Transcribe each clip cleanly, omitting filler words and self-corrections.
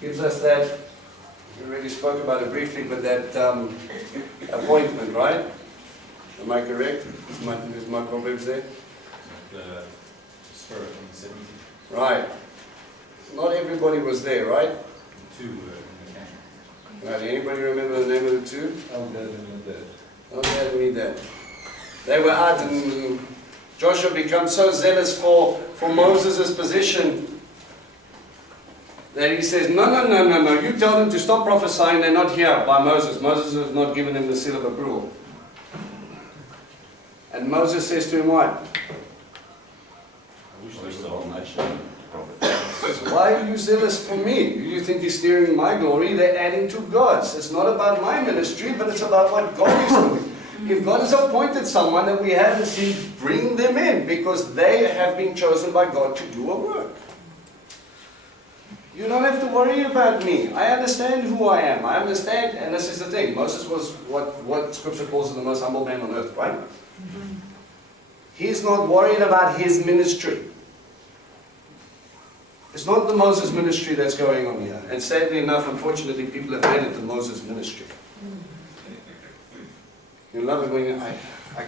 gives us that, we already spoke about it briefly, but that appointment, right? Am I correct? Is my Proverbs there? The Spirit on the 70. Right. Not everybody was there, right? Two in the camp. Right. Anybody remember the name of the two? Eldad and Medad. Oh, yeah, we need that. They were out, and Joshua becomes so zealous for Moses' position that he says, no, you tell them to stop prophesying, they're not here by Moses. Moses has not given them the seal of approval. And Moses says to him, what? I wish they were the whole nation. He says, why are you zealous for me? You think you're steering my glory? They're adding to God's. It's not about my ministry, but it's about what God is doing. If God has appointed someone that we haven't seen, bring them in, because they have been chosen by God to do a work. You don't have to worry about me. I understand who I am. I understand, and this is the thing. Moses was what Scripture calls the most humble man on earth, right? He's not worried about his ministry. It's not the Moses ministry that's going on here. And sadly enough, unfortunately, people have made it the Moses ministry. You love it when I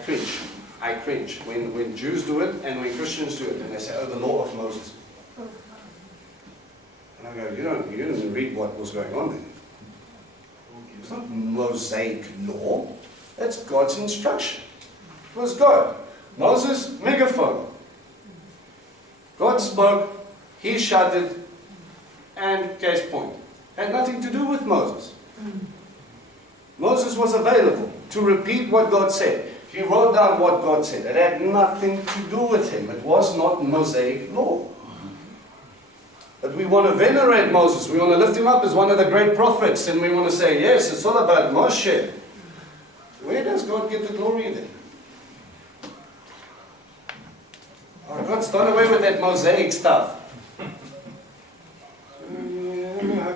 cringe. I cringe when Jews do it and when Christians do it, and they say, "Oh, the law of Moses." And I go, you didn't read what was going on there. It's not Mosaic law. It's God's instruction. It was God. Moses, megaphone. God spoke, he shouted, and case point. Had nothing to do with Moses. Moses was available to repeat what God said. He wrote down what God said. It had nothing to do with him. It was not Mosaic law. But we want to venerate Moses. We want to lift him up as one of the great prophets. And we want to say, yes, it's all about Moshe. Where does God get the glory then? Oh, God's done away with that Mosaic stuff. How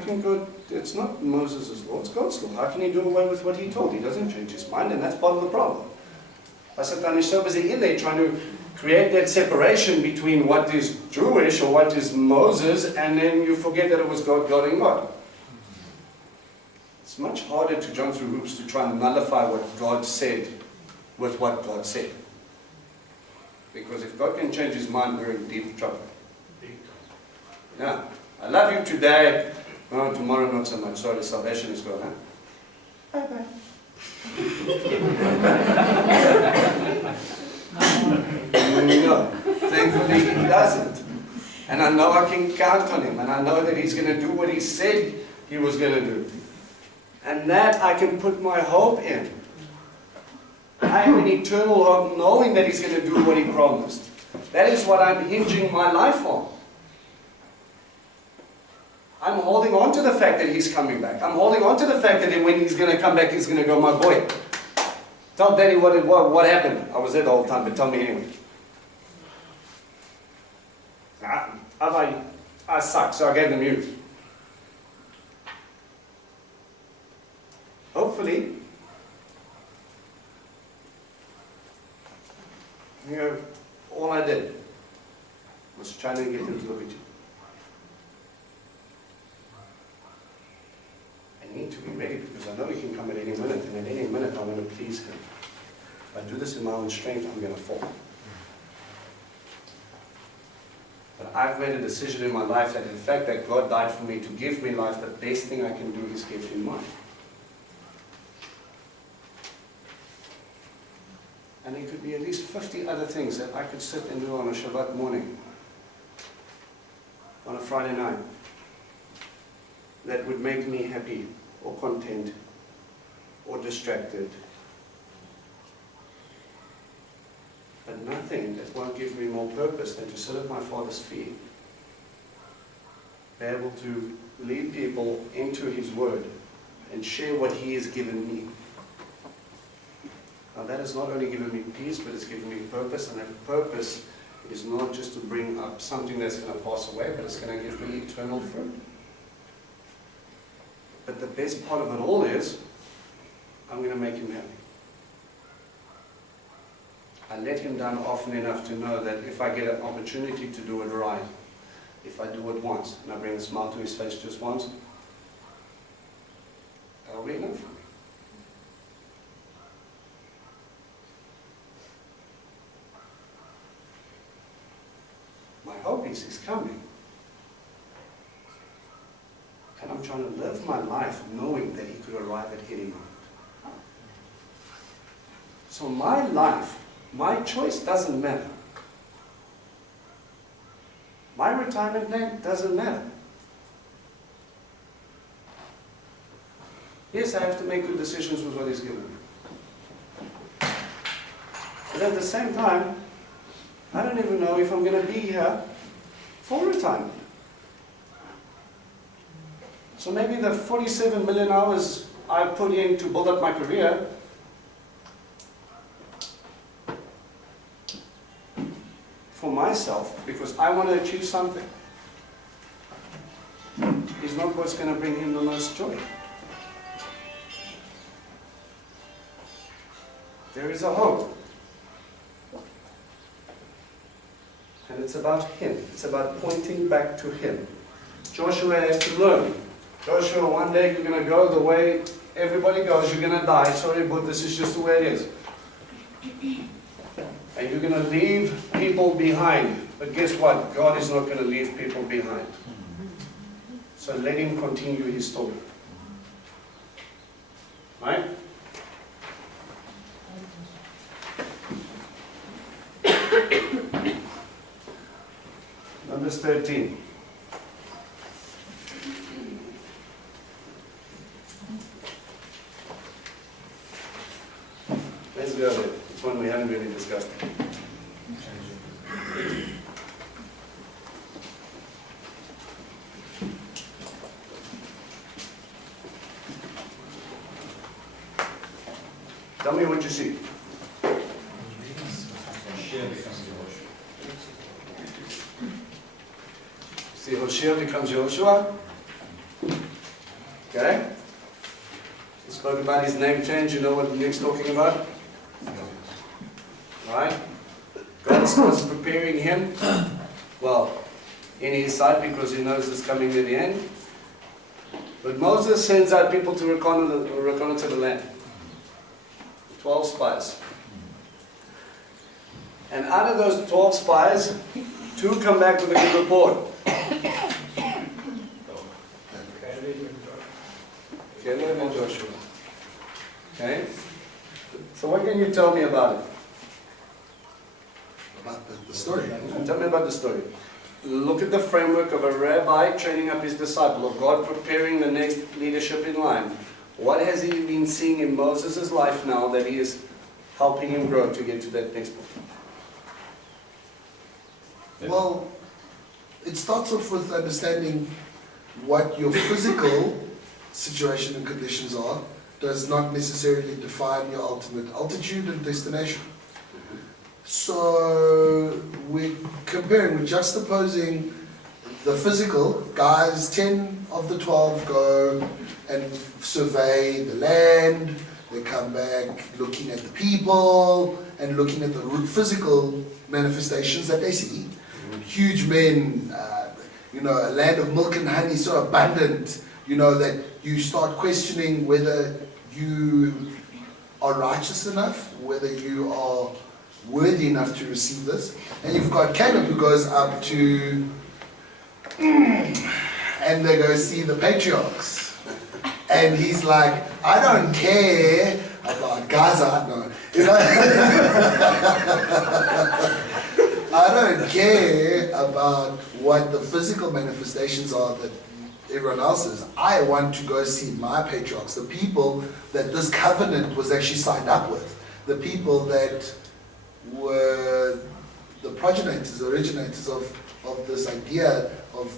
can God... It's not Moses' law, it's God's law. How can he do away with what he told? He doesn't change his mind, and that's part of the problem. Satan is so busy in there trying to create that separation between what is Jewish or what is Moses, and then you forget that it was God, God and God. It's much harder to jump through hoops to try and nullify what God said with what God said. Because if God can change his mind, we're in deep trouble. Yeah. I love you today. Oh, tomorrow not so much. Sorry, the salvation is gone, huh? Bye-bye. No, thankfully he doesn't. And I know I can count on him. And I know that he's going to do what he said he was going to do. And that I can put my hope in. I have an eternal hope knowing that he's going to do what he promised. That is what I'm hinging my life on. I'm holding on to the fact that he's coming back. I'm holding on to the fact that when he's going to come back, he's going to go, my boy, tell Daddy what happened. I was there the whole time, but tell me anyway. I suck, so I gave them you. Hopefully, all I did was trying to get him to look at you. I need to be ready because I know he can come at any minute, and at any minute I want to please him. If I do this in my own strength, I'm going to fall. But I've made a decision in my life that in fact that God died for me to give me life. The best thing I can do is give him mine. And it could be at least 50 other things that I could sit and do on a Shabbat morning, on a Friday night, that would make me happy or content or distracted. But nothing that won't give me more purpose than to sit at my Father's feet, be able to lead people into his word and share what he has given me. Now that has not only given me peace, but it's given me purpose, and that purpose is not just to bring up something that's going to pass away, but it's going to give me eternal fruit. But the best part of it all is, I'm going to make him happy. I let him down often enough to know that if I get an opportunity to do it right, if I do it once, and I bring a smile to his face just once, probably enough for me. My hope is He's coming. And I'm trying to live my life knowing that He could arrive at any moment. So my life, my choice doesn't matter. My retirement plan doesn't matter. Yes, I have to make good decisions with what He's given me. But at the same time, I don't even know if I'm going to be here for retirement. So maybe the 47 million hours I put in to build up my career for myself, because I want to achieve something, is not what's going to bring Him the most joy. There is a hope. And it's about Him. It's about pointing back to Him. Joshua has to learn. Joshua, one day you're going to go the way everybody goes. You're going to die. Sorry, but this is just the way it is. And you're going to leave people behind. But guess what? God is not going to leave people behind. So let Him continue His story. Right? Numbers 13. Let's go there. It's one we haven't really discussed. Tell me what you see. Share becomes Joshua. See, Hoshea becomes Joshua. Okay? He spoke about his name change. You know what Nick's talking about? Right? God starts preparing him. Well, in His sight, because He knows it's coming to the end. But Moses sends out people to reconnoiter the land. 12 spies. And out of those 12 spies, 2 come back with a good report. Caleb and Joshua. Okay? So what can you tell me about it? About the story. Tell me about the story. Look at the framework of a rabbi training up his disciple, of God preparing the next leadership in line. What has he been seeing in Moses' life now that he is helping him grow to get to that next point? Well, it starts off with understanding what your physical situation and conditions are does not necessarily define your ultimate altitude and destination. So we're juxtaposing the physical. Guys, 10 of the 12 go and survey the land. They come back looking at the people and looking at the physical manifestations that they see. Huge men, a land of milk and honey so abundant, that you start questioning whether you are righteous enough, whether you are worthy enough to receive this. And you've got Caleb who goes up to, and they go see the patriarchs. And he's like, I don't care about Gaza, no. I don't care about what the physical manifestations are that everyone else is. I want to go see my patriarchs, the people that this covenant was actually signed up with, the people that were the progenitors, the originators of this idea of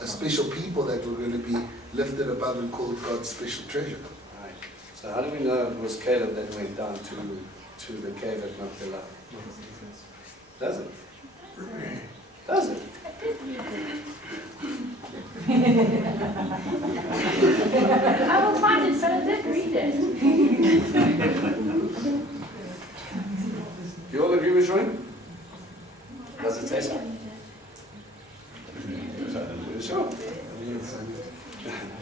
a special people that were going to be lifted above and called God's special treasure. Right. So how do we know it was Caleb that went down to the cave at Machpelah? Does it? Does it? I will find it, but I did read it. You all agree with Joy? Does it say so? Sure.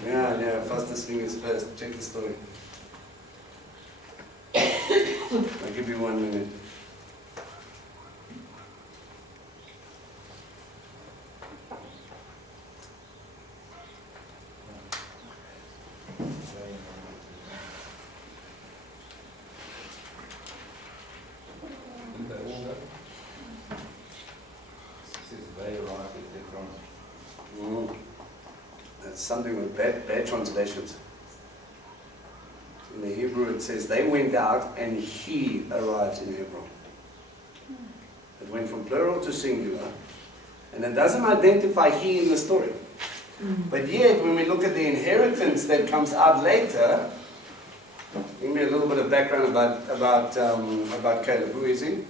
Yeah, fastest fingers first. Check the story. I'll give you 1 minute. Didn't they all go? It says they arrived at Ekron. That's something with bad translations. In the Hebrew it says they went out and he arrived in Hebron. It went from plural to singular. And it doesn't identify he in the story. But yet when we look at the inheritance that comes out later, give me a little bit of background about Caleb. Who is he?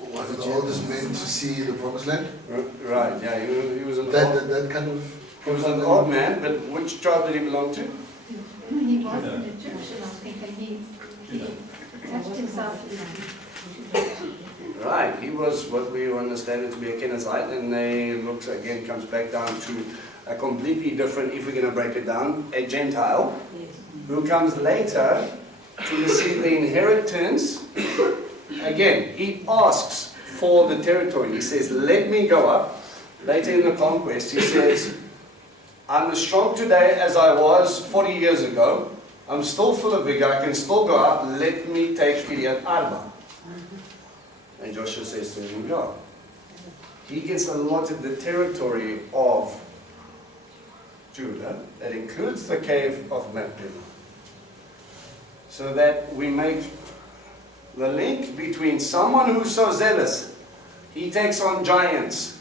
One of the oldest men to see the promised land. Right, yeah, he was an That kind of. he was an old man, but which tribe did he belong to? He was an Egyptian, I think, and he attached himself to Right, he was what we understand to be a Kenizzite, and they looks again comes back down to a completely different, if we're going to break it down, a Gentile who comes later to receive the inheritance. Again, he asks for the territory. He says, "Let me go up." Later in the conquest, he says, "I'm as strong today as I was 40 years ago. I'm still full of vigor. I can still go up. Let me take Kiryat Arba." And Joshua says to him, "Go." He gets allotted the territory of Judah that includes the cave of Machpelah. So that we make the link between someone who's so zealous, he takes on giants.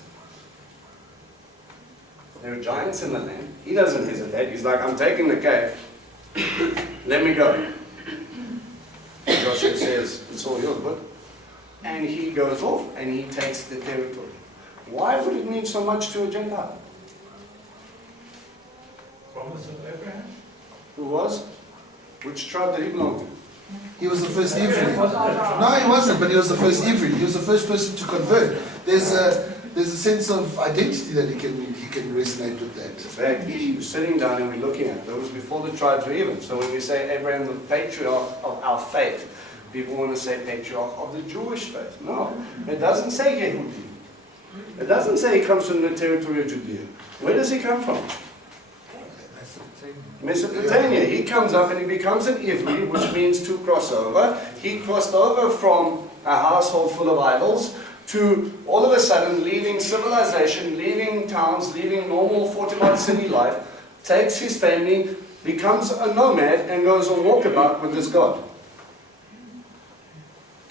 There are giants in the land. He doesn't hesitate. He's like, "I'm taking the cave. Let me go." And Joshua says, "It's all yours, but." And he goes off and he takes the territory. Why would it mean so much to a Gentile? Promise of Abraham? Who was? Which tribe did he belong to? He was the first Ephraim. No, he wasn't, but he was the first Ephraim. He was the first person to convert. There's a sense of identity that he can resonate with that. In fact, he was sitting down and we're looking at it. That was before the tribes were even. So when we say Abraham, the patriarch of our faith, people want to say patriarch of the Jewish faith. No, it doesn't say Yehudi. It doesn't say he comes from the territory of Judea. Where does he come from? Mesopotamia. He comes up and he becomes an Ivri, which means to cross over. He crossed over from a household full of idols to all of a sudden leaving civilization, leaving towns, leaving normal fortified city life, takes his family, becomes a nomad and goes on walkabout with his God.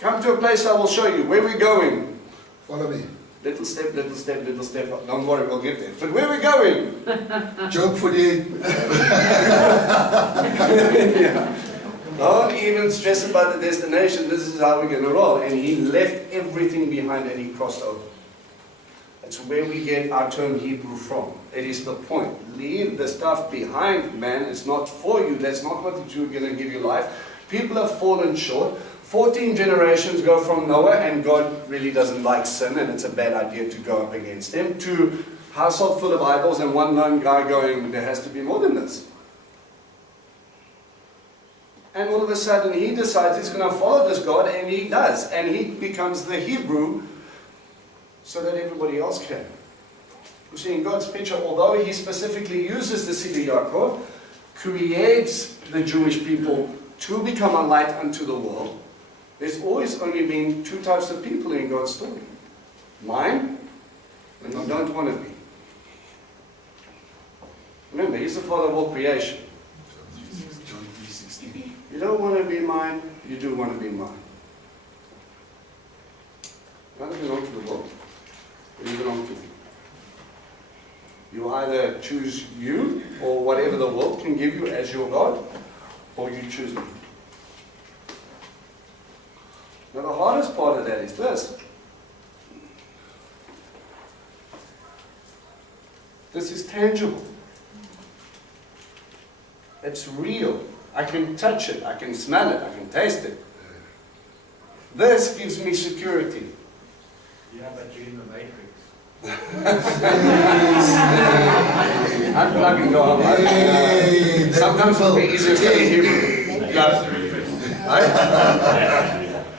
Come to a place I will show you. Where we're going? Follow me. Little step, little step, little step. Don't worry, we'll get there. But where are we going? Job for the. Yeah. Don't even stress about the destination. This is how we're going to roll. And he left everything behind and he crossed over. That's where we get our term Hebrew from. It is the point. Leave the stuff behind, man. It's not for you. That's not what the Jew is going to give you life. People have fallen short. 14 generations go from Noah, and God really doesn't like sin, and it's a bad idea to go up against him, to household full of idols, and one lone guy going, there has to be more than this. And all of a sudden he decides he's going to follow this God, and he does. And he becomes the Hebrew so that everybody else can. You see, in God's picture, although he specifically uses the seed of Yaakov, creates the Jewish people to become a light unto the world, there's always only been two types of people in God's story. Mine, and you don't want to be. Remember, he's the father of all creation. John 3:16. You don't want to be mine, you do want to be mine. You don't belong to the world, or you belong to me. You either choose you, or whatever the world can give you as your God, or you choose me. Now the hardest part of that is this. This is tangible. It's real. I can touch it, I can smell it, I can taste it. This gives me security. Yeah, but you're in the matrix. Unplug and go home. Hey, Sometimes it'll be easier to study Hebrew. Right?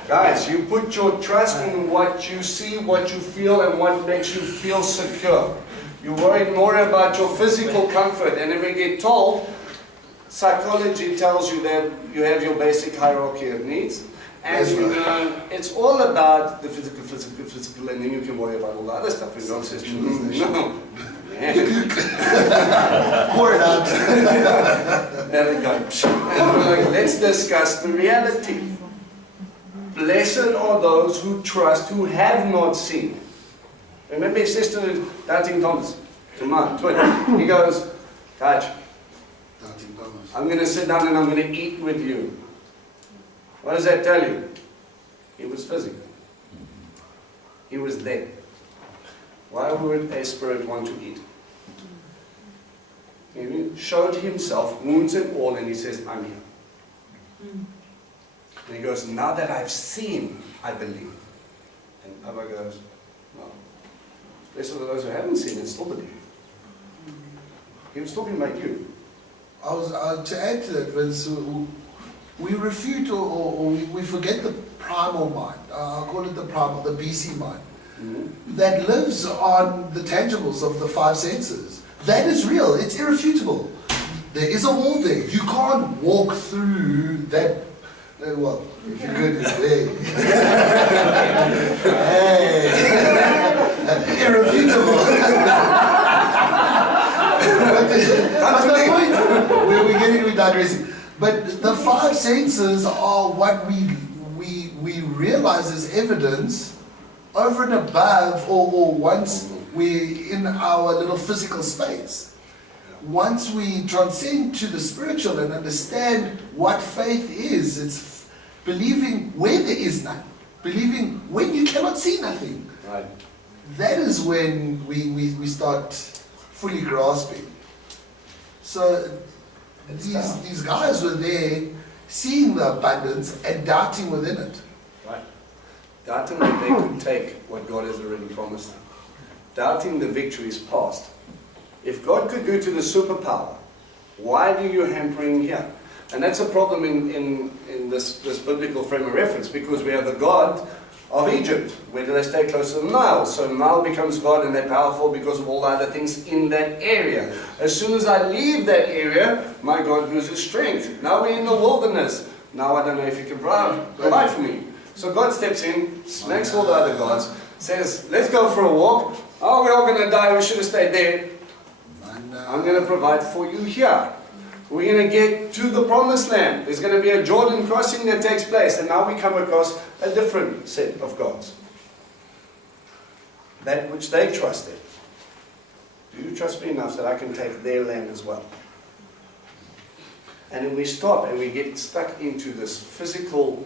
Guys, you put your trust in what you see, what you feel, and what makes you feel secure. You worry more about your physical comfort, and if we get told, psychology tells you that you have your basic hierarchy of needs, and you know, it's all about the physical, and then you can worry about all the other stuff. And God says, no. Pour it out. There we go. And we're like, let's discuss the reality. Blessed are those who trust, who have not seen. Remember he says to Doubting Thomas, to Mark 20, he goes, Taj, Doubting Thomas. I'm going to sit down and I'm going to eat with you. What does that tell you? He was physical. He was there. Why would a spirit want to eat? He showed himself, wounds and all, and he says, I'm here. And he goes, now that I've seen, I believe. And Abba goes, no. Blessed are those who haven't seen and still believe. He was talking about you. To add to that, Vince, we refute or we forget the primal mind. I call it the primal, the BC mind. That lives on the tangibles of the five senses. That is real. It's irrefutable. There is a wall there. You can't walk through that. Well, if you're good, hey. Hey. Irrefutable. But the point, we're digressing. But the five senses are what we realize as evidence over and above, or once we're in our little physical space. Once we transcend to the spiritual and understand what faith is, it's believing where there is none, believing when you cannot see nothing. Right. That is when we start fully grasping. So these guys were there seeing the abundance and doubting within it. Right. Doubting that they could take what God has already promised them. Doubting the victories past. If God could do to the superpower, why do you hampering here? And that's a problem in this biblical frame of reference, because we have the God of Egypt. Where do they stay close to the Nile? So Nile becomes God and they're powerful because of all the other things in that area. As soon as I leave that area, my God loses strength. Now we're in the wilderness. Now I don't know if you can provide for me. So God steps in, smacks all the other gods, says, let's go for a walk. Oh, we're all going to die. We should have stayed there. I'm going to provide for you here. We're going to get to the promised land. There's going to be a Jordan crossing that takes place. And now we come across a different set of gods. That which they trusted. Do you trust me enough that I can take their land as well? And then we stop and we get stuck into this physical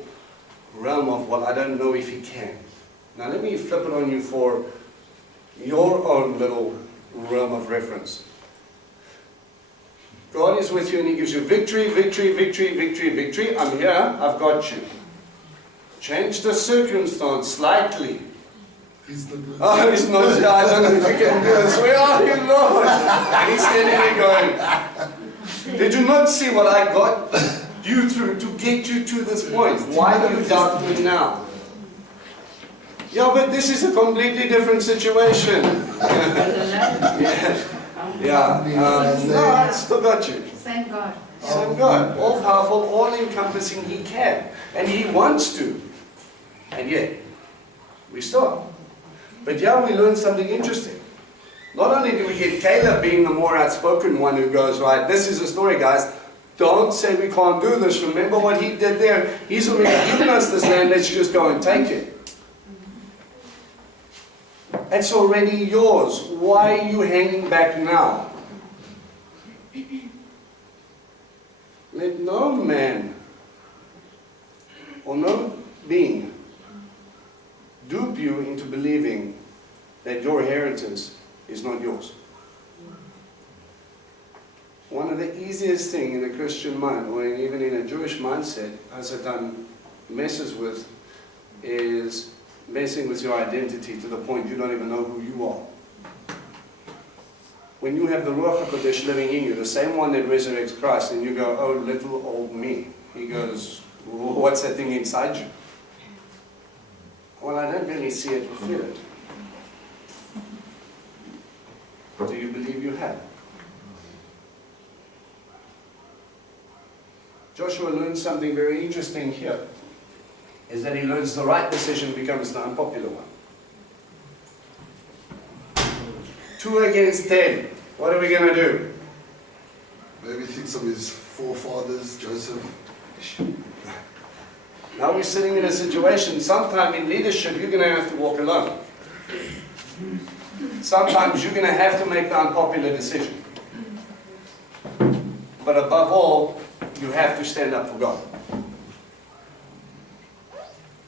realm of, well, I don't know if he can. Now let me flip it on you for your own little realm of reference. God is with you and he gives you victory, victory, victory, victory, victory. I'm here, I've got you. Change the circumstance slightly. He's not good. Oh, he's not here, I don't know if he can do this. Where are you, Lord? And he's standing there going, did you not see what I got you through to get you to this point? Why do you doubt me now? Yeah, but this is a completely different situation. Yeah. No, I still got you. Same God. Same God. All powerful, all encompassing, he can. And he wants to. And yet, we stop. But yeah, we learn something interesting. Not only do we get Caleb being the more outspoken one who goes, right, this is a story, guys. Don't say we can't do this. Remember what he did there. He's already given us this land. Let's just go and take it. It's already yours. Why are you hanging back now? Let no man or no being dupe you into believing that your inheritance is not yours. One of the easiest things in a Christian mind, or even in a Jewish mindset, Satan messes with, is messing with your identity to the point you don't even know who you are. when you have the Ruach HaKodesh living in you, the same one that resurrects Christ, and you go, oh, little old me. He goes, what's that thing inside you? Well, I don't really see it or feel it. Do you believe you have? Joshua learns something very interesting here, is that he learns the right decision becomes the unpopular one. 2 against 10. What are we going to do? Maybe thinks of his forefathers, Joseph. Now we're sitting in a situation, sometime in leadership, you're going to have to walk alone. Sometimes you're going to have to make the unpopular decision. But above all, you have to stand up for God.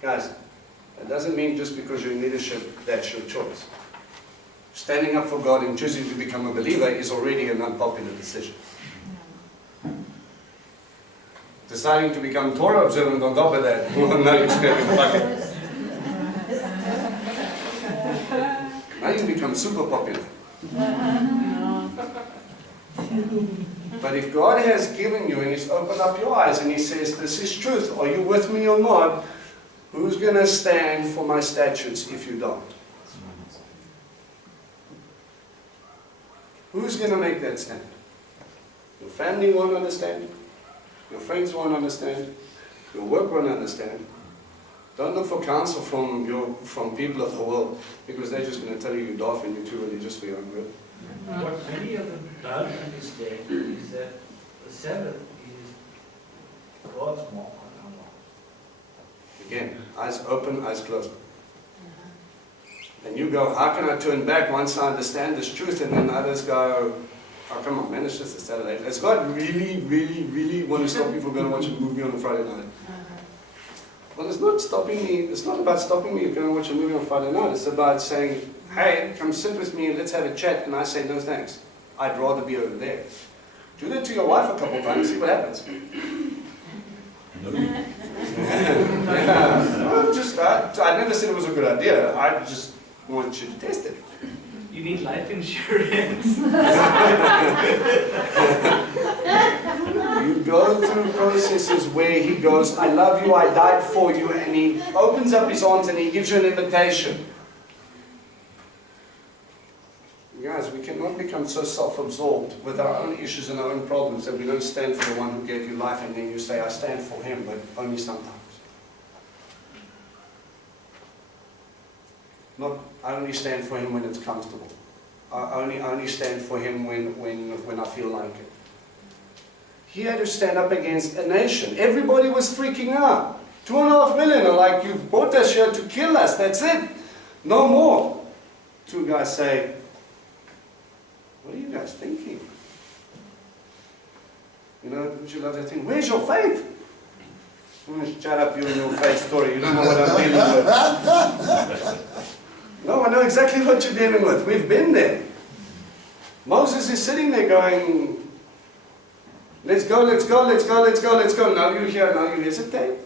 Guys, that doesn't mean just because you're in leadership, that's your choice. Standing up for God and choosing to become a believer is already an unpopular decision. Deciding to become Torah observant on top of that, well, now you're stepping bucket. Now you become super popular. But if God has given you and He's opened up your eyes and He says, this is truth, are you with me or not? Who's going to stand for my statutes if you don't? Who's going to make that stand? Your family won't understand. Your friends won't understand. Your work won't understand. Don't look for counsel from people of the world, because they're just going to tell you you're daft and you're too religious for your own good. What many of them don't understand is that the Sabbath is God's mark on our life. Again, eyes open, eyes closed. And you go, how can I turn back once I understand this truth? And then others go, oh, come on, man, it's just a Saturday. Does God really, really, really want to stop you from going to watch a movie on a Friday night? Well, it's not stopping me. It's not about stopping me going to watch a movie on Friday night. It's about saying, hey, come sit with me and let's have a chat. And I say, no thanks. I'd rather be over there. Do that to your wife a couple of times, see what happens. Yeah. I never said it was a good idea. I just want you to test it. You need life insurance. You go through processes where He goes, I love you, I died for you, and He opens up His arms and He gives you an invitation. Guys, we cannot become so self-absorbed with our own issues and our own problems that we don't stand for the one who gave you life, and then you say, I stand for Him, but only sometimes. Not, I only stand for Him when it's comfortable. I only stand for Him when I feel like it. He had to stand up against a nation. Everybody was freaking out. 2.5 million are like, you've brought us here to kill us, that's it. No more. 2 guys say, what are you guys thinking? You know, don't you love that thing? Where's your faith? Shut up, you and your faith story. You don't know what I'm dealing with. No, I know exactly what you're dealing with. We've been there. Moses is sitting there going, let's go, let's go, let's go, let's go, let's go. Now you're here, now you hesitate.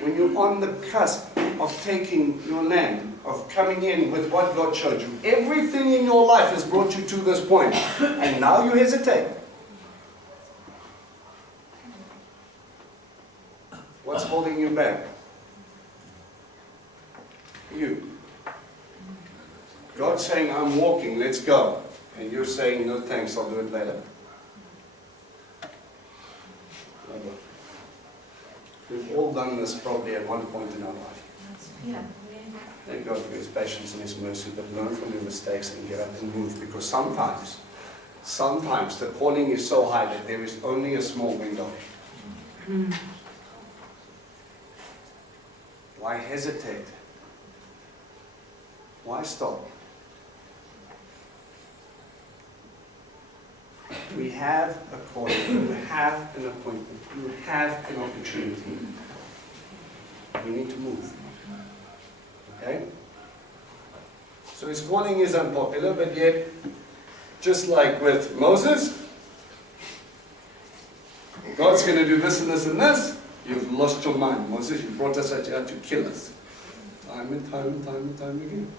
When you're on the cusp of taking your land, of coming in with what God showed you, everything in your life has brought you to this point, and now you hesitate. What's holding you back? You. God's saying, I'm walking, let's go. And you're saying, no thanks, I'll do it later. We've all done this probably at one point in our life. Yeah. Thank God for His patience and His mercy, but learn from your mistakes and get up and move, because sometimes the calling is so high that there is only a small window. Why hesitate? Why stop? We have a calling, you have an appointment, you have an opportunity. We need to move. Okay? So His calling is unpopular, but yet, just like with Moses, God's going to do this and this and this. You've lost your mind, Moses. You brought us out here to kill us. Time and time and time and time again.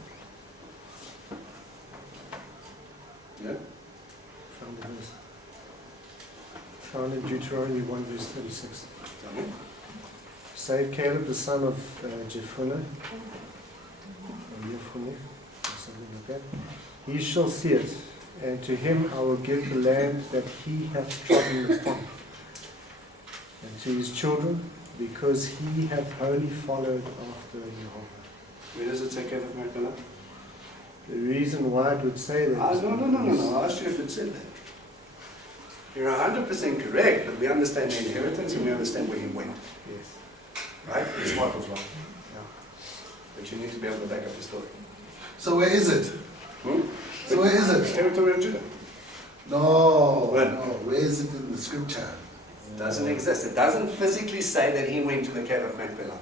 Yeah? Found in Deuteronomy 1 verse 36. Tell me. Save Caleb the son of Jephunneh, or Jephunneh, or something like that. He shall see it, and to him I will give the land that he hath trodden upon, and to his children, because he hath wholly followed after Jehovah. Where does it say Kevin Machpelah? The reason why it would say that is No. I asked you if it said that. You're 100% correct, but we understand the inheritance and we understand where he went. Yes. Right? His wife was wrong. But you need to be able to back up the story. So where is it? So where is It's it? territory of Judah. No, Where? no. Where is it in the scripture? It doesn't exist. It doesn't physically say that he went to the cave of Machpelah.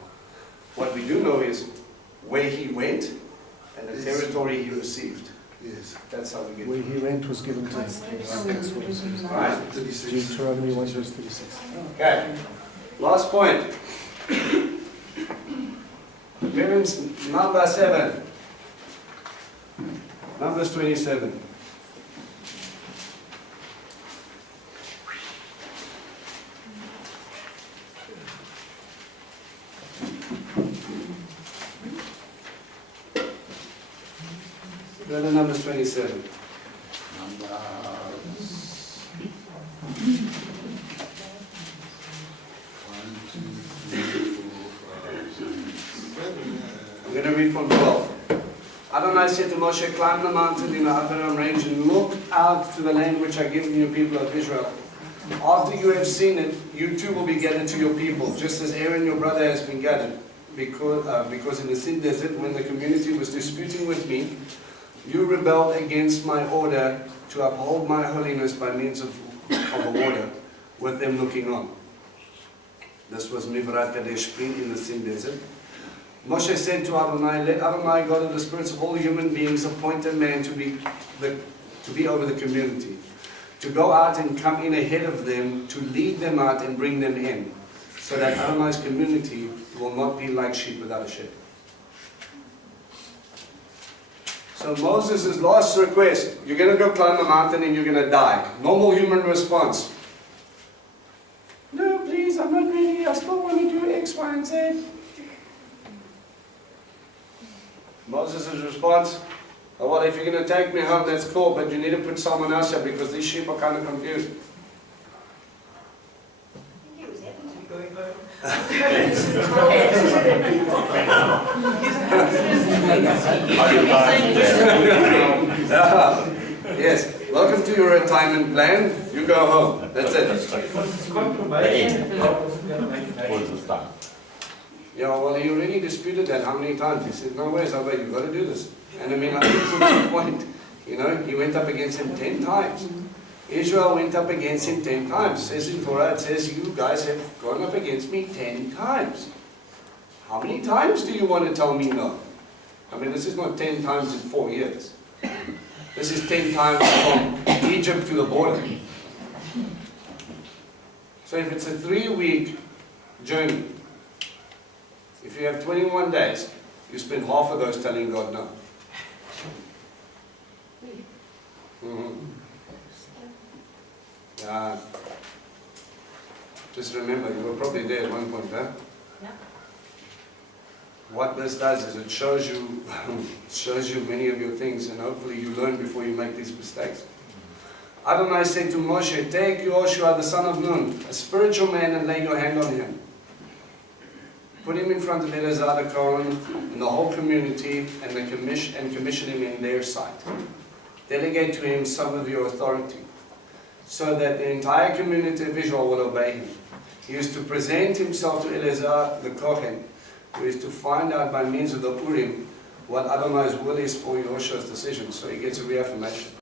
What we do know is where he went and the Yes. territory he received. Yes. That's how we get Where it. he went was given to him. That's what it says. Right? 36. Deuteronomy 1 verse 36. Okay. Last point. Parents, number 7. Numbers 27. Go to Numbers 27. I'm going to read from 12. Adonai said to Moshe, climb the mountain in the Abarim range and look out to the land which I give you, people of Israel. After you have seen it, you too will be gathered to your people, just as Aaron your brother has been gathered. Because in the Sin desert, when the community was disputing with me, you rebelled against my order to uphold my holiness by means of a water, with them looking on. This was Mivrat Kadesh Spring in the Sin desert. Moshe said to Adonai, let Adonai, God of the spirits of all human beings, appoint a man to be over the community, to go out and come in ahead of them, to lead them out and bring them in, so that Adonai's community will not be like sheep without a shepherd. So Moses' last request, you're going to go climb the mountain and you're going to die. Normal human response. No, please, I'm not ready. I still want to do X, Y, and Z. Moses' response, oh, well, if you're going to take me home, that's cool, but you need to put someone else here because these sheep are kind of confused. Yes, welcome to your retirement plan. You go home. That's it. Yeah, well, he already disputed that how many times? He said, no way, Zabba, you've got to do this. And I mean, I think to that point, you know, he went up against him 10 times. Israel went up against him 10 times. It says in Torah, it says, you guys have gone up against me 10 times. How many times do you want to tell me no? I mean, this is not 10 times in 4 years. This is 10 times from Egypt to the border. So if it's a 3-week journey, if you have 21 days, you spend half of those telling God no. Just remember, you were probably there at one point, huh? Yeah. What this does is it shows you many of your things, and hopefully you learn before you make these mistakes. Adonai said to Moshe, take Yoshua the son of Nun, a spiritual man, and lay your hand on him. Put him in front of Eleazar the Kohen and the whole community, and commission him in their sight. Delegate to him some of your authority, so that the entire community of Israel will obey him. He is to present himself to Eleazar the Kohen, who is to find out by means of the Urim what Adonai's will is for Yoshua's decision, so he gets a reaffirmation.